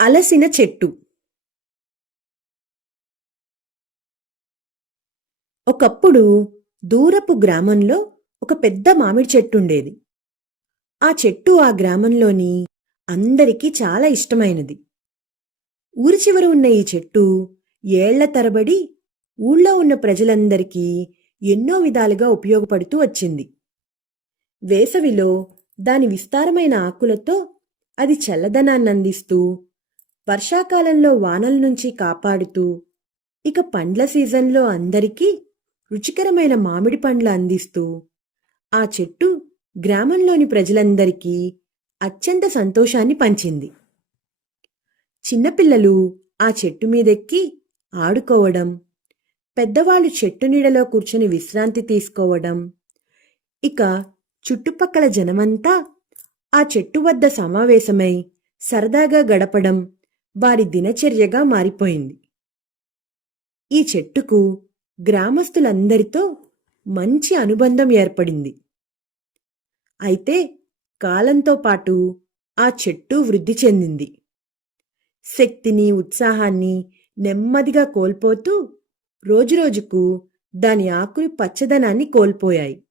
అలసిన చెట్టు. ఒకప్పుడు దూరపు గ్రామంలో ఒక పెద్ద మామిడి చెట్టుండేది. ఆ చెట్టు ఆ గ్రామంలోని అందరికీ చాలా ఇష్టమైనది. ఊరి చివర ఉన్న ఈ చెట్టు ఏళ్ల తరబడి ఊళ్ళో ఉన్న ప్రజలందరికీ ఎన్నో విధాలుగా ఉపయోగపడుతూ వచ్చింది. వేసవిలో దాని విస్తారమైన ఆకులతో అది చల్లదనాన్నందిస్తూ, వర్షాకాలంలో వానల నుంచి కాపాడుతూ, ఇక పండ్ల సీజన్లో అందరికీ రుచికరమైన మామిడి పండ్లు అందిస్తూ ఆ చెట్టు గ్రామంలోని ప్రజలందరికీ అత్యంత సంతోషాన్ని పంచింది. చిన్నపిల్లలు ఆ చెట్టు మీదెక్కి ఆడుకోవడం, పెద్దవాళ్ళు చెట్టు నీడలో కూర్చుని విశ్రాంతి తీసుకోవడం, ఇక చుట్టుపక్కల జనమంతా ఆ చెట్టు వద్ద సమావేశమై సరదాగా గడపడం వారి దినచర్యగా మారిపోయింది. ఈ చెట్టుకు గ్రామస్తులందరితో మంచి అనుబంధం ఏర్పడింది. అయితే కాలంతో పాటు ఆ చెట్టు వృద్ధి చెందింది. శక్తిని, ఉత్సాహాన్ని నెమ్మదిగా కోల్పోతూ రోజురోజుకు దాని ఆకులు పచ్చదనాన్ని కోల్పోయాయి.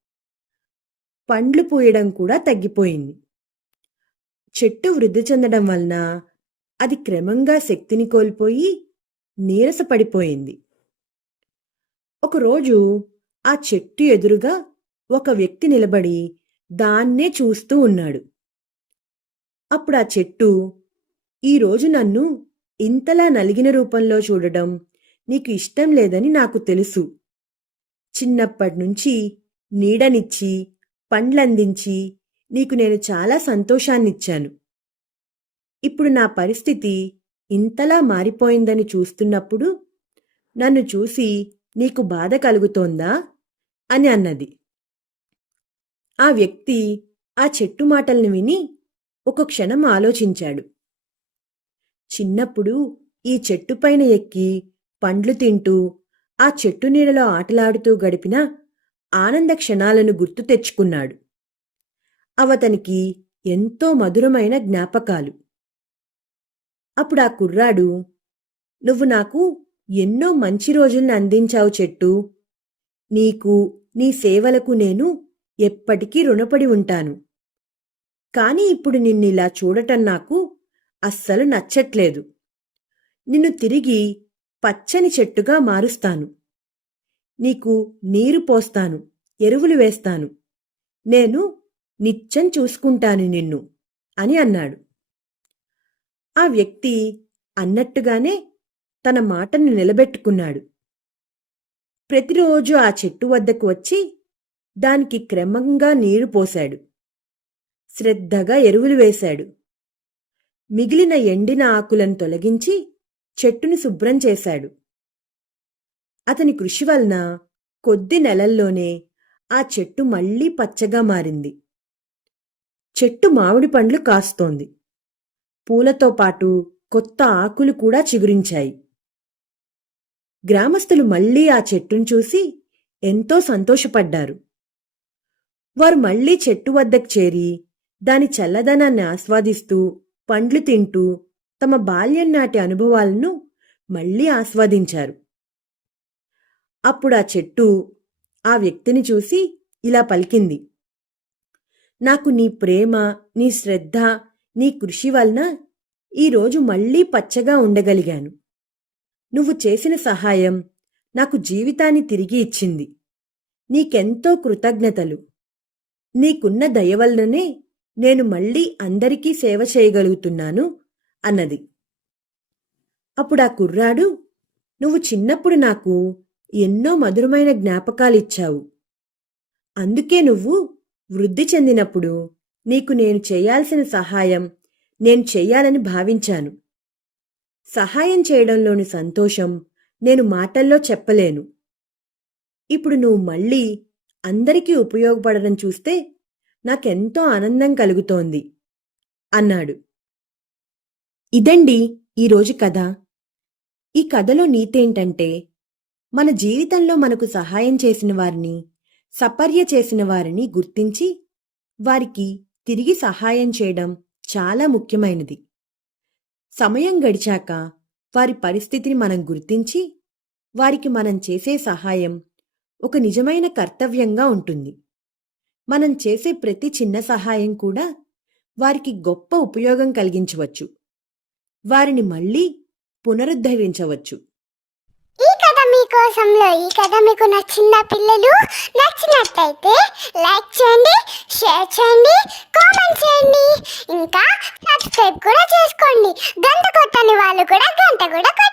పండ్లు పూయడం కూడా తగ్గిపోయింది. చెట్టు వృద్ధి చెందడం వలన అది క్రమంగా శక్తిని కోల్పోయి నీరసపడిపోయింది. ఒకరోజు ఆ చెట్టు ఎదురుగా ఒక వ్యక్తి నిలబడి దాన్నే చూస్తూ ఉన్నాడు. అప్పుడు ఆ చెట్టు, "ఈరోజు నన్ను ఇంతలా నలిగిన రూపంలో చూడడం నీకు ఇష్టం లేదని నాకు తెలుసు. చిన్నప్పటినుంచి నీడనిచ్చి, పండ్లందించి నీకు నేను చాలా సంతోషాన్నిచ్చాను. ఇప్పుడు నా పరిస్థితి ఇంతలా మారిపోయిందని చూస్తున్నప్పుడు నన్ను చూసి నీకు బాధ కలుగుతోందా?" అని అన్నది. ఆ వ్యక్తి ఆ చెట్టు మాటల్ని విని ఒక క్షణం ఆలోచించాడు. చిన్నప్పుడు ఈ చెట్టుపైన ఎక్కి పండ్లు తింటూ ఆ చెట్టు నీడలో ఆటలాడుతూ గడిపిన ఆనంద క్షణాలను గుర్తు తెచ్చుకున్నాడు. అవతనికి ఎంతో మధురమైన జ్ఞాపకాలు. అప్పుడు ఆ కుర్రాడు, "నువ్వు నాకు ఎన్నో మంచి రోజుల్ని అందించావు చెట్టు. నీకు, నీ సేవలకు నేను ఎప్పటికీ రుణపడి ఉంటాను. కానీ ఇప్పుడు నిన్నిలా చూడటం నాకు అస్సలు నచ్చట్లేదు. నిన్ను తిరిగి పచ్చని చెట్టుగా మారుస్తాను. నీకు నీరు పోస్తాను, ఎరువులు వేస్తాను. నేను నిత్యం చూసుకుంటాను నిన్ను" అని అన్నాడు. ఆ వ్యక్తి అన్నట్టుగానే తన మాటను నిలబెట్టుకున్నాడు. ప్రతిరోజు ఆ చెట్టు వద్దకు వచ్చి దానికి క్రమంగా నీరు పోశాడు. శ్రద్ధగా ఎరువులు వేశాడు. మిగిలిన ఎండిన ఆకులను తొలగించి చెట్టుని శుభ్రం చేశాడు. అతని కృషి వలన కొద్ది నెలల్లోనే ఆ చెట్టు మళ్లీ పచ్చగా మారింది. చెట్టు మామిడి పండ్లు కాస్తోంది. పూలతో పాటు కొత్త ఆకులు కూడా చిగురించాయి. గ్రామస్తులు మళ్లీ ఆ చెట్టును చూసి ఎంతో సంతోషపడ్డారు. వారు మళ్లీ చెట్టు వద్దకు చేరి దాని చల్లదనాన్ని ఆస్వాదిస్తూ, పండ్లు తింటూ తమ బాల్యం నాటి అనుభవాలను మళ్లీ ఆస్వాదించారు. అప్పుడు ఆ చెట్టు ఆ వ్యక్తిని చూసి ఇలా పలికింది, "నాకు నీ ప్రేమ, నీ శ్రద్ధ, నీ కృషి వలన ఈరోజు మళ్లీ పచ్చగా ఉండగలిగాను. నువ్వు చేసిన సహాయం నాకు జీవితాన్ని తిరిగి ఇచ్చింది. నీకెంతో కృతజ్ఞతలు. నీకున్న దయ వల్లనే నేను మళ్లీ అందరికీ సేవ చేయగలుగుతున్నాను" అన్నది. అప్పుడు ఆ కుర్రాడు, "నువ్వు చిన్నప్పుడు నాకు ఎన్నో మధురమైన జ్ఞాపకాలిచ్చావు. అందుకే నువ్వు వృద్ధి చెందినప్పుడు నీకు నేను చేయాల్సిన సహాయం నేను చెయ్యాలని భావించాను. సహాయం చేయడంలోని సంతోషం నేను మాటల్లో చెప్పలేను. ఇప్పుడు నువ్వు మళ్లీ అందరికీ ఉపయోగపడడం చూస్తే నాకెంతో ఆనందం కలుగుతోంది" అన్నాడు. ఇదండి ఈరోజు కథ. ఈ కథలో నీతేంటంటే, మన జీవితంలో మనకు సహాయం చేసిన వారిని, సపర్య చేసిన వారిని గుర్తించి వారికి తిరిగి సహాయం చేయడం చాలా ముఖ్యమైనది. సమయం గడిచాక వారి పరిస్థితిని మనం గుర్తించి వారికి మనం చేసే సహాయం ఒక నిజమైన కర్తవ్యంగా ఉంటుంది. మనం చేసే ప్రతి చిన్న సహాయం కూడా వారికి గొప్ప ఉపయోగం కలిగించవచ్చు. వారిని మళ్ళీ పునరుద్ధరించవచ్చు. ఈ కథ మీకోసంలో ఈ కథ మీకు నచ్చిందా పిల్లలు? నచ్చినట్టయితే లైక్ చేయండి, షేర్ చేయండి, కామెంట్ చేయండి, ఇంకా సబ్స్క్రైబ్ కూడా చేసుకోండి. గంట కొట్టని వాళ్ళు కూడా గంట కూడా కొట్టండి.